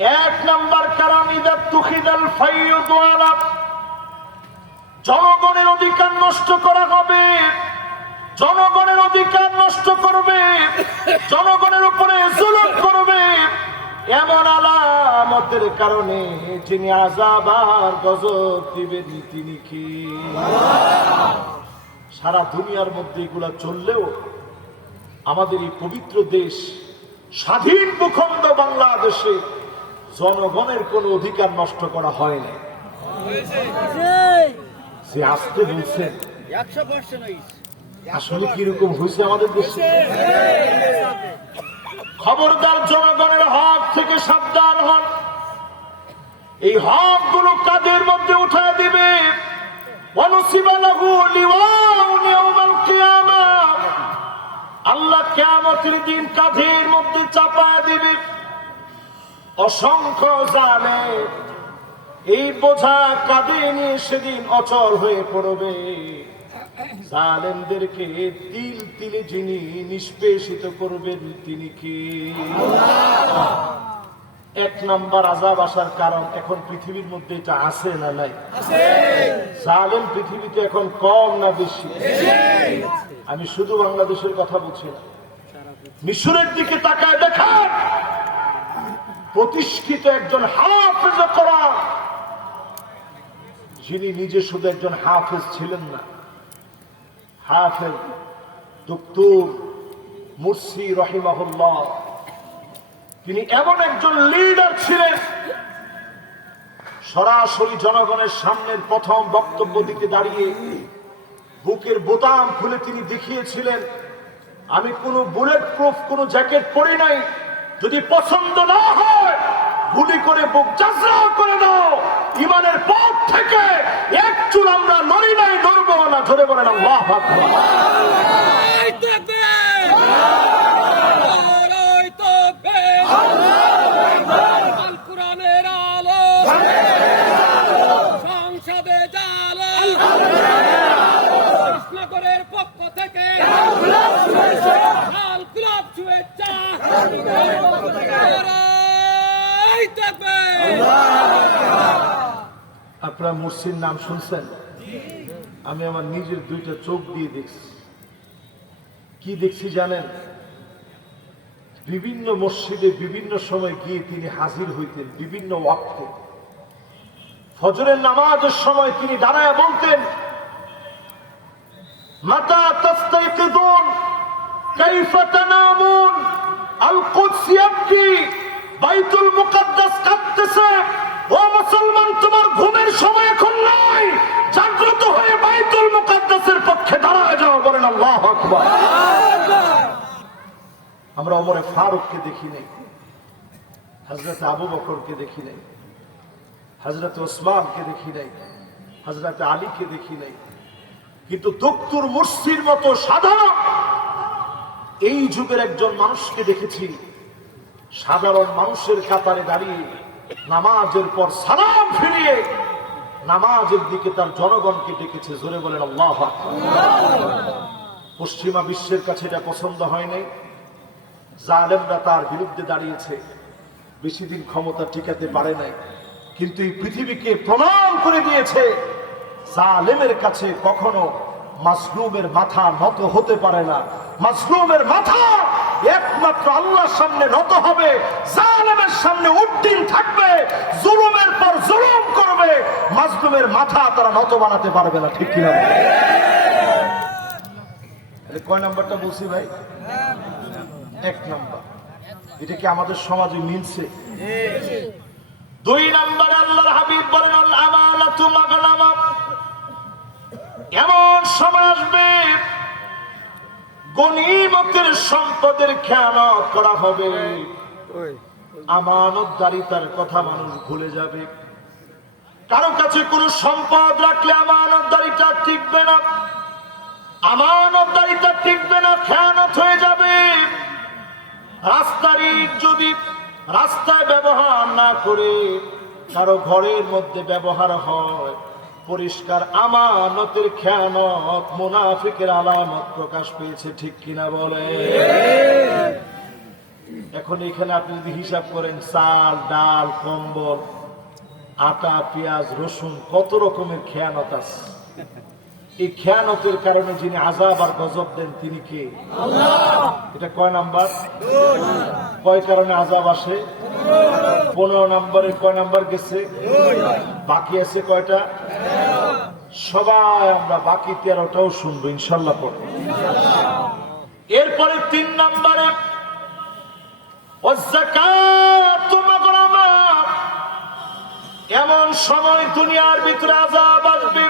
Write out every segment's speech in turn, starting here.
এক নাম্বার কারণ তুখিদাল ফাইয়ুদু আলা জনগণের অধিকার নষ্ট করা হবে। জনগণের অধিকার নষ্ট করবে। জনগণের উপরে জুলুম করবে। এমন আলামতের কারণে যিনি আজাব আর গজব দিবেন তিনি কি? সারা দুনিয়ার মধ্যে এগুলা চললেও আমাদের এই পবিত্র দেশ, স্বাধীন ভূখণ্ড বাংলাদেশে জনগণের কোন অধিকার নষ্ট করা হয় না যে আসতে বলছেন আসলে কীরকম হয়েছে আমাদের দেশে? খবরদার জনগণের হক থেকে সাবধান হন। এই হকগুলো কাদের মধ্যে উঠায় দিবে। আল্লাহ কেয়ামতের দিন কাঁধের মধ্যে চাপায় দিবে? অসংখ্য জালে। এই বোঝা কাঁধে নিয়ে সেদিন অচল হয়ে পড়বে। জালেমদেরকে তিল তিলে যিনি নিষ্পেষিত করবেন, তিনি কি? এক নাম্বার আজাব আসার কারণ এখন পৃথিবীর মধ্যে এটা আছে না নাই? জালেম পৃথিবীতে এখন কম না বেশি? আমি শুধু বাংলাদেশের কথা বলছি না। মিশরের দিকে তাকায় দেখান। প্রতিষ্ঠিত একজন হাফেজ করা যিনি নিজে শুধু একজন হাফেজ ছিলেন না, হাফেজ দুক্তুর মুর্সি রহিমাহুল্লাহ, তিনি এমন একজন লিডার ছিলেন, সরাসরি জনগণের সামনের প্রথম বক্তব্য দিতে দাঁড়িয়ে বুকের বোতাম খুলে তিনি দেখিয়েছিলেন, আমি কোনো বুলেট প্রুফ কোনো জ্যাকেট পরি নাই, যদি পছন্দ না হয় গুলি করে বুক চাষরা করে দাও ইমানের পথ থেকে এক চুল আমরা নড়ি নাই, নড়বো না, ধরে বলেন আল্লাহ আকবার। আপনারা মুর্শির নাম শুনছেন? আমি আমার নিজের দুইটা চোখ দিয়ে দেখছি। কি দেখছি জানেন? বিভিন্ন মসজিদে বিভিন্ন সময় গিয়ে তিনি হাজির হইতেন, বিভিন্ন ওয়াক্তে। ফজরের নামাজের সময় তিনি দাঁড়ায় বলতেন, মাতা তাস্তাইকিদুন, কাইফা তানামুন আল কুদস ইয়াবকি বাইতুল মুকাদ্দাস ও মুসলমান, তোমার ঘুমের সময় এখন নয় জাগ্রত হয়ে বাইতুল পক্ষে দাঁড়ায় যাও, বলেন আকবার। আমরা ফারুককে দেখি আবু বকরকে দেখি ওসমানকে দেখি আলীকে দেখি কিন্তু মুর্শির মতো সাধারণ এই যুগের একজন মানুষকে দেখেছি, সাধারণ মানুষের কাতারে দাঁড়িয়ে নামাজের পর সালাম ফিরিয়ে নামাজের দিকে তার জনগণকে ডেকেছে, জোরে বলেন আল্লাহ পশ্চিমা বিশ্বের কাছে এটা পছন্দ হয় নাই। জালেমরা তার বিরুদ্ধে দাঁড়িয়েছে। বেশি দিন ক্ষমতা টিকাতে পারে নাই। কিন্তু এই পৃথিবীকে প্রমাণ করে দিয়েছে। জালেমের কাছে কখনো মাসলুমের মাথা নত হতে পারে না। মাসলুমের মাথা একমাত্র আল্লাহর সামনে নত হবে, জালেমের সামনে উদ্দিন থাকবে, জুলুমের পর জুলুম করবে মাসলুমের মাথা তারা নত বানাতে পারবে না, ঠিক কিনা? কয় নাম্বারটা বলছি ভাই? এক নম্বর। এটা কি আমাদের সমাজে মিলছে? দুই নম্বরে আল্লাহর হাবিব বলেন আমানাতু এমন সময় আসবে গনিমতের সম্পদের খেয়ানত করা হবে। আমানতদারিতার কথা মানুষ ভুলে যাবে। কারও কাছে কোনো সম্পদ রাখলে আমানতদারিতা টিকবে না। আমানতদারিতা টিকবে না খেয়ানত হয়ে যাবে। রাস্তার যদি রাস্তায় ব্যবহার না করে কারও ঘরের মধ্যে ব্যবহার হয় পরিষ্কার আমানতের খেয়ানত মুনাফিকের আলামত প্রকাশ পেয়েছে, ঠিক কিনা বলে? এখন এখানে আপনি যদি হিসাব করেন, চাল, ডাল, কম্বল, আটা, পেঁয়াজ, রসুন, কত রকমের খেয়ানত আছে? এই খেয়ানতের কারণে যিনি আজাব আর গজব দেন, তিনি কে? এটা কয় নাম্বার? কয় কারণে আজাব আসে? পনেরো নম্বরে কয় নম্বর গেছে? বাকি আছে কয়টা? সবাই আমরা বাকি তেরোটাও শুনব, ইনশাল্লাহ পড়ব। এরপরে তিন নম্বরে এমন সময় দুনিয়ার ভিতরে আজাব আসবে।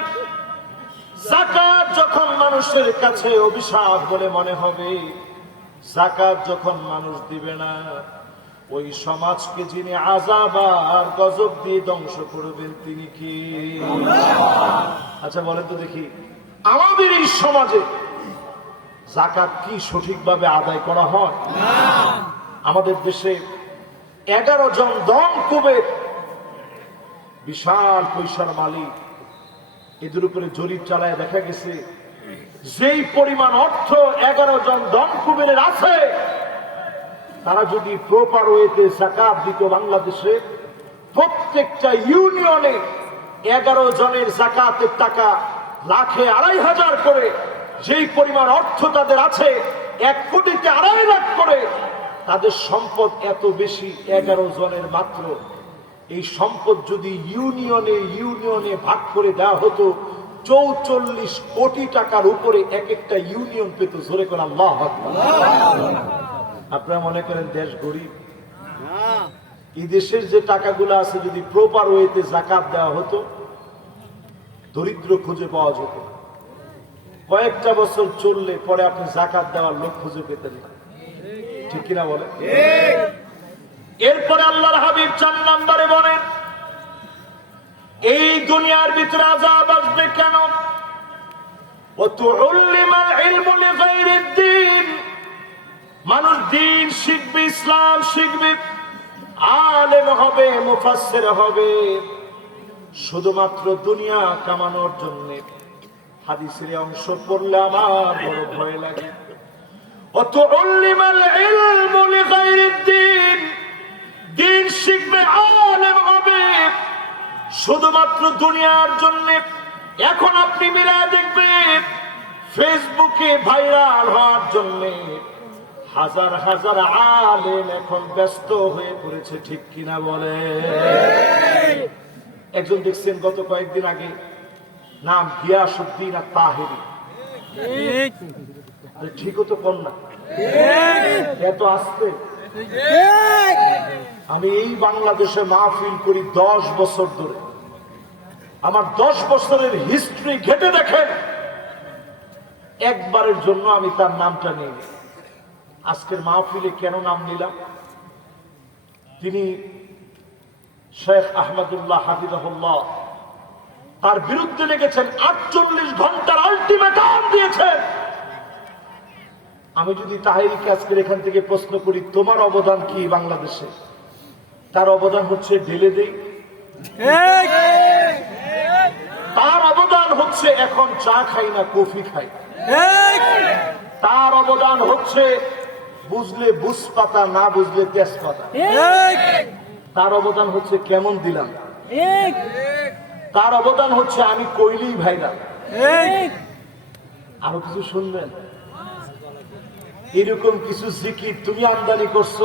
জাকাত যখন মানুষের কাছে অভিশাপ বলে মনে হবে জাকাত যখন মানুষ দিবে না ওই সমাজকে যিনি আজাব আর গজব দিয়ে ধ্বংস করবেন তিনি কি? আচ্ছা বলেন তো দেখি, আমাদের এই সমাজে জাকাত কি সঠিকভাবে আদায় করা হয়? আমাদের দেশে এগারো জন দম কুবের বিশাল পয়সার মালিক। এদের উপরে জরিপ চালায় দেখা গেছে, যেই পরিমাণ অর্থ এগারো জন দম কুবেরের আছে তারা যদি প্রপার ওয়েতে জাকাত দিত বাংলাদেশে, প্রত্যেকটা ইউনিয়নে এগারো জনের জাকাতের টাকা লাখে আড়াই হাজার করে, যেই পরিমাণ অর্থ তাদের আছে, এক কোটিতে আড়াই লাখ করে, তাদের সম্পদ এত বেশি এগারো জনের মাত্র এই সম্পদ যদি ইউনিয়নে ইউনিয়নে ভাগ করে দেওয়া হতো, চৌচল্লিশ কোটি টাকার উপরে এক একটা ইউনিয়ন পেত, জোরে করে আল্লাহ। আপনারা মনে করেন দেশ গরিব? হ্যাঁ। এই দেশের যে টাকাগুলো আছে যদি প্রপার ওয়েতে জাকাত দেওয়া হতো দরিদ্র খুঁজে পাওয়া যেত কয়েকটা বছর চললে পরে আপনি জাকাত দেওয়ার লোক খুঁজে পেতেন না। ঠিক কিনা বলে এরপরে আল্লাহর হাবিব চার নাম্বারে বলেন এই দুনিয়ার ভিতরে আজাব আসবে কেন? ও তো ইলমু লিগাইরিদ্দিন। মানুষ দিন শিখবে, ইসলাম শিখবে, আলেম হবে মুফাসের হবে। শুধুমাত্র দুনিয়া কামানোর জন্য হাদিসের অংশ পড়লে আমার বড় ভয় লাগে। অত উল্লিমাল ইলম লিগাইরিদ দ্বীন দিন শিখবে, আলেম হবে। শুধুমাত্র দুনিয়ার জন্য এখন আপনি মিরা দেখবেন, ফেসবুকে ভাইরাল হওয়ার জন্য হাজার হাজার আলেম এখন ব্যস্ত হয়ে পড়েছে, ঠিক কিনা বলে? একজন দেখছেন, গত কয়েকদিন আগে নাম গিয়াসুদ্দিন আর তাহেরি ঠিকও তো কম না। এত আসতে। আমি এই বাংলাদেশে মাহফিল করি দশ বছর ধরে। আমার দশ বছরের হিস্ট্রি ঘেটে দেখেন। একবারের জন্য আমি তার নামটা নিই। আজকের মাহফিলে কেন নাম নিলাম? তিনি শেখ আহমদুল্লাহ হাফিজাহুল্লাহ তার বিরুদ্ধে লেগেছেন আটচল্লিশ ঘণ্টার আলটিমেটাম দিয়েছেন। আমি যদি তাহিরকে আজকের এখান থেকে প্রশ্ন করি তোমার অবদান কি বাংলাদেশে? তার অবদান হচ্ছে ঢেলে দেই। তার অবদান হচ্ছে এখন চা খাই না কফি খাই। তার অবদান হচ্ছে বুঝলে বুঝ পাতা না বুঝলে তেজপাতা। তার অবদান হচ্ছে কেমন দিলাম। তার অবদান হচ্ছে আমি কইলেই ভাইরা আরও কিছু শুনবেন? এরকম কিছু জিকির তুমি আমদানি করছ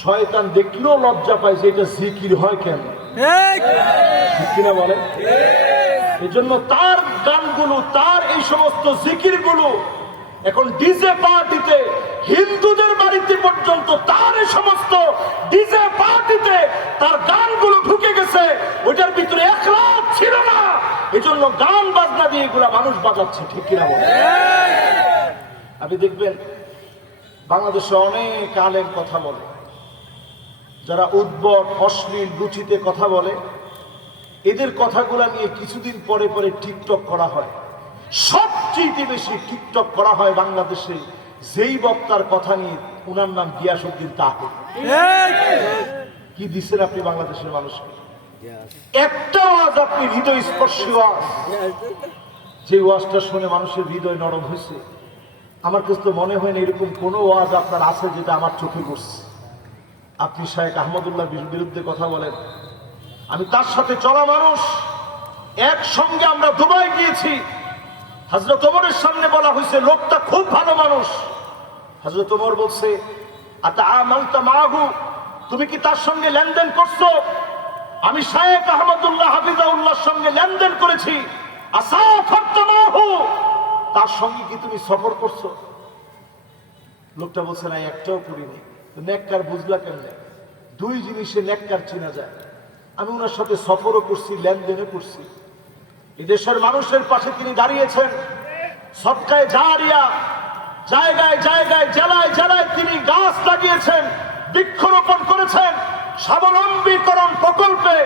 শয়তান দেখলেও লজ্জা পায় যে এটা জিকির হয় কেন। বলেন? এজন্য তার গানগুলো তার এই সমস্ত জিকিরগুলো এখন ডিজে পার্টিতে হিন্দুদের বাড়িতে পর্যন্ত তার সমস্ত ডিজে পার্টিতে তার গানগুলো ঢুকে গেছে, ওইটার ভিতরে একলাভ ছিল না। এজন্য গান বাজনা দিয়ে এগুলা মানুষ বাজাচ্ছে, ঠিক কিনা আপনি দেখবেন, বাংলাদেশে অনেক আলেম কথা বলে। যারা উদ্ভট, অশ্লীল রুচিতে কথা বলে, এদের কথাগুলা নিয়ে কিছুদিন পরে পরে টিকটক করা হয়। সবচেয়ে বেশি টিকটক করা হয় বাংলাদেশে। যেই বক্তার কথা নিয়ে উনার নাম গিয়াসুদ্দিন তাকে। কি দিচ্ছেন আপনি বাংলাদেশের মানুষকে? একটা ওয়াজ আপনি হৃদয় স্পর্শী ওয়াজ। যে ওয়াজটা শুনে মানুষের হৃদয় নরম হয়েছে। আমার কাছে তো মনে হয় না এরকম কোনো ওয়াজ আপনার আছে যেটা আমার চোখে পড়ছে। আপনি শাহেক আহমদুল্লাহ বিরুদ্ধে কথা বলেন। আমি তার সাথে চলা মানুষ। একসঙ্গে আমরা দুবাই গিয়েছি। হজরত ওমরের সামনে বলা হয়েছে, লোকটা খুব ভালো মানুষ। হজরত ওমর বলছে তুমি কি তার সঙ্গে লেনদেন করছ? আমি শায়েক আহমদুল্লাহ হাফিজাউল্লাহর সঙ্গে লেনদেন করেছি। তার সঙ্গে কি তুমি সফর করছ? লোকটা বলছে, না, একটাও করিনি নেককার বুঝলা কেমনে? দুই জিনিসে নেককার চেনা যায়। আমি ওনার সাথে সফরও করছি, লেনদেনও করছি। এদেশের মানুষের পাশে তিনি দাঁড়িয়েছেন। সবকায় জারিয়া জায়গায় জায়গায় জেলায় জেলায় তিনি গাছ লাগিয়েছেন বৃক্ষরোপণ করেছেন স্বাবলম্বীকরণ প্রকল্পে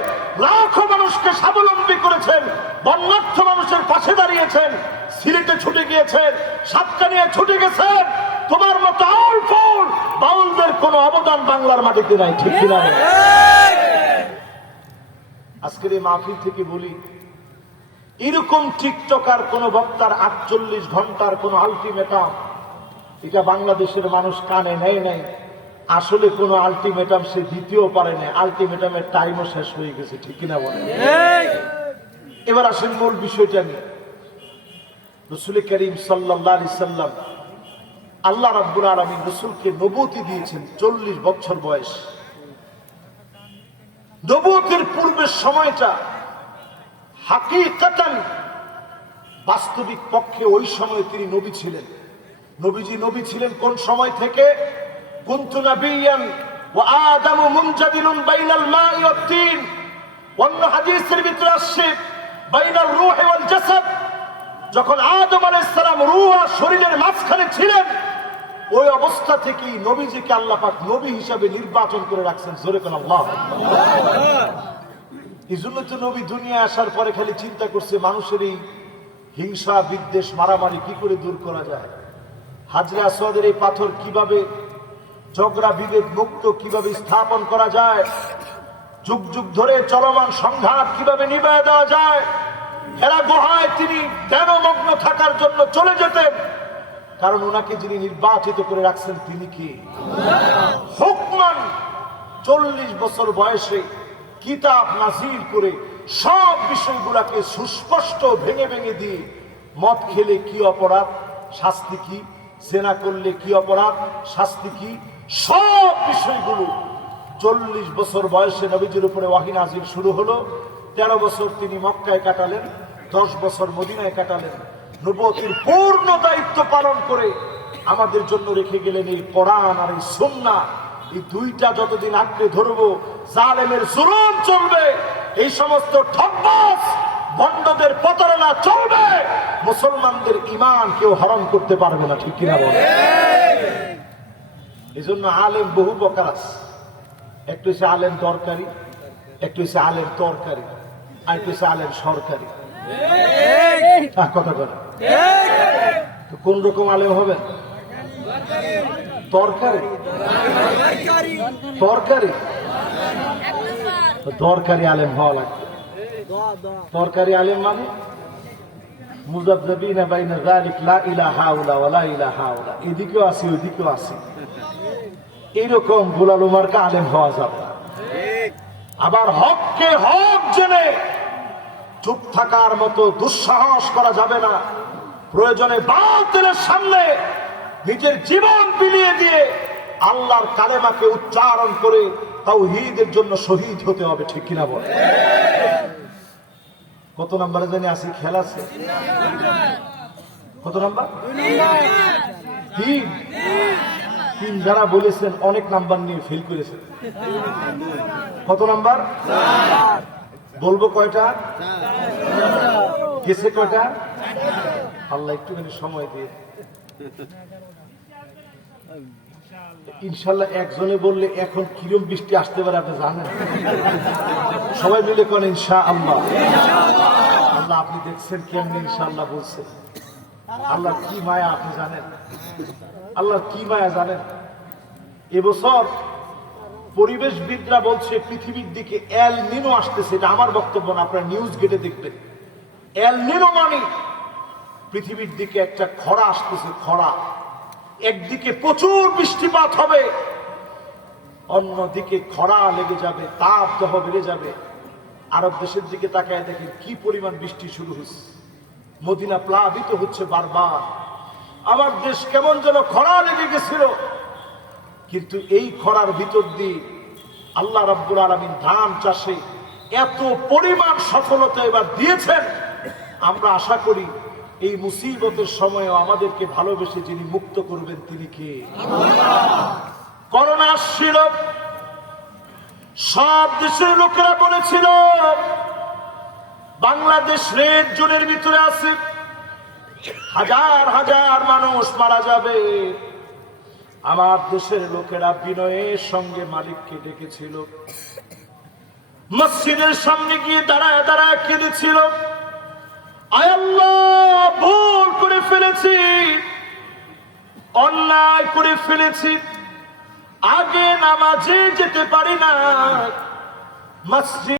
লাখো মানুষকে স্বাবলম্বী করেছেন বন্যার্থ মানুষের পাশে দাঁড়িয়েছেন সিলেটে ছুটে গিয়েছেন সাতকা নিয়ে ছুটে গেছেন তোমার মতো আউল বাউলদের কোনো অবদান বাংলার মাটিতে নাই ঠিক কিনা আজকের এই মাহফিল থেকে বলি এরকম টিকটকার কোন বক্তার আটচল্লিশ ঘণ্টার কোন আলটিমেটাম? এটা বাংলাদেশের মানুষ কানে নেয় নাই। আসলে কোন আলটিমেটাম সে দিতেও পারে না আলটিমেটামের টাইমও শেষ হয়ে গেছে ঠিক কিনা বলে এবার আসেন মূল বিষয়টা নিয়ে। রসুল করিম সাল্লাহ সাল্লাম আল্লাহ রাব্বুল আলমী রসুলকে নবতি দিয়েছেন চল্লিশ বছর বয়স। নবতের পূর্বের সময়টা হাকিকাতান বাস্তবিক পক্ষে ওই সময়ে তিনি নবী ছিলেন। নবীজি নবী ছিলেন কোন সময় থেকে? কুনতু নাবিয়ান ওয়া আদামু মুনজাদিলুন বাইনাল মাই ওয়াত তিন অন্য হাদিসের ভিতরে আসছে, বাইনাল রূহ ওয়াল জাসাদ। যখন আদম আলাইহিস সালাম রূহ আর শরীরের মাঝখানে ছিলেন, ওই অবস্থা থেকেই নবীজিকে আল্লাহ পাক নবী হিসাবে নির্বাচন করে রাখছেন। জোরে কোন আল্লাহ এই নবী দুনিয়া আসার পরে খালি চিন্তা করছে মানুষের এই হিংসা, বিদ্বেষ, মারামারি কি করে দূর করা যায়? হাজরা আসওয়াদের এই পাথর কীভাবে ঝগড়া, বিভেদ মুক্ত কীভাবে স্থাপন করা যায়? যুগ যুগ ধরে চলমান সংঘাত কীভাবে নিবায় দেওয়া যায়? এরা গুহায় তিনি ধ্যানমগ্ন থাকার জন্য চলে যেতেন। কারণ ওনাকে যিনি নির্বাচিত করে রাখছেন, তিনি কি? হুকমান, চল্লিশ বছর বয়সে কিতাব নাজির করে সব বিষয়গুলাকে সুস্পষ্ট ভেঙে ভেঙে দিয়ে মদ খেলে কি অপরাধ? শাস্তি কি? জেনা করলে কি অপরাধ? শাস্তি কি? সব বিষয়গুলো চল্লিশ বছর বয়সে নবীজির উপরে ওয়াহিন আজির শুরু হলো। তেরো বছর তিনি মক্কায় কাটালেন, দশ বছর মদিনায় কাটালেন। নবতির পূর্ণ দায়িত্ব পালন করে আমাদের জন্য রেখে গেলেন এই কোরআন আর এই সুন্না এই দুইটা যতদিন আঁকড়ে ধরবো, জালেমের জুলুম চলবে, এই সমস্ত ঠকবাস ভণ্ডদের প্রতারণা চলবে, মুসলমানদের ইমান কেউ হরণ করতে পারবে না, ঠিক কিনা বলে? এই জন্য আলেম বহু প্রকার একটু হচ্ছে আলেম দরকারি, একটু হচ্ছে আলেম তরকারি, আর একটু হচ্ছে আলেম সরকারি। কথা তো কোন রকম আলেম হবেন তরকারি। তরকারি তো দরকারি আলেম হওয়া লাগবে। তরকারি আলেম মানে? মুজাবজাবিনা বাইনা যালিক লা ইলাহা ইল্লা ওয়া লা ইলাহা এদিকেও আছে ওইদিকেও আছে। এরকম গোলাল উমারকে আলেম হওয়া যাবে আবার হককে হক জেনে চুপ থাকার মতো দুঃসাহস করা যাবে না। প্রয়োজনে বাতিলের সামনে নিজের জীবন বিলিয়ে দিয়ে আল্লাহর কালেমাকে উচ্চারণ করে তাও হিদের জন্য শহীদ হতে হবে, ঠিক কিনা বলে? কত নাম্বারে জানি আসি খেল আছে? কত নাম্বার? তিন। তিন যারা বলেছেন, অনেক নাম্বার নিয়ে ফেল করেছেন। কত নাম্বার? বলব কয়টা? গেছে কয়টা? আল্লাহ একটুখানি সময় দিয়ে। ইনশাল্লাহ একজনে বললে এখন কিরম বৃষ্টি আসতে পারে আপনি জানেন? সবাই মিলে করেন ইনশা আল্লাহ আল্লাহ আপনি দেখছেন কেমনি ইনশাআল্লাহ বলছেন আল্লাহ কি মায়া আপনি জানেন? আল্লাহ কি মায়া জানেন? এবছর পরিবেশবিদরা বলছে, পৃথিবীর দিকে এল নিনো আসতেছে। এটা আমার বক্তব্য না, আপনারা নিউজ গেটে দেখবেন। এল নিনো মানে পৃথিবীর দিকে একটা খরা আসতেছে, খরা। একদিকে প্রচুর বৃষ্টিপাত হবে, অন্যদিকে খরা লেগে যাবে, তাপ দহ বেড়ে যাবে। আরব দেশের দিকে তাকায় দেখেন কি পরিমাণ বৃষ্টি শুরু হচ্ছে। মদিনা প্লাবিত হচ্ছে বারবার। আমার দেশ কেমন যেন খরা লেগে গেছিল। কিন্তু এই খরার ভিতর দিয়ে আল্লাহ রাব্বুল আলমিন ধান চাষে এত পরিমাণ সফলতা এবার দিয়েছেন। আমরা আশা করি এই মুসিবতের সময়ও আমাদেরকে ভালোবেসে যিনি মুক্ত করবেন তিনি কে? করোনা আসছিল। সব দেশের লোকেরা বলেছিল, বাংলাদেশ রেড জোনের ভিতরে আছে। হাজার হাজার মানুষ মারা যাবে। আমার দেশের লোকেরা বিনয়ের সঙ্গে মালিককে ডেকেছিল। মসজিদের সামনে গিয়ে দাঁড়ায় দাঁড়ায় কেঁদেছিল। আল্লাহ ভুল করে ফেলেছি। অন্যায় করে ফেলেছি। আগে নামাজে যেতে পারি না। মসজিদ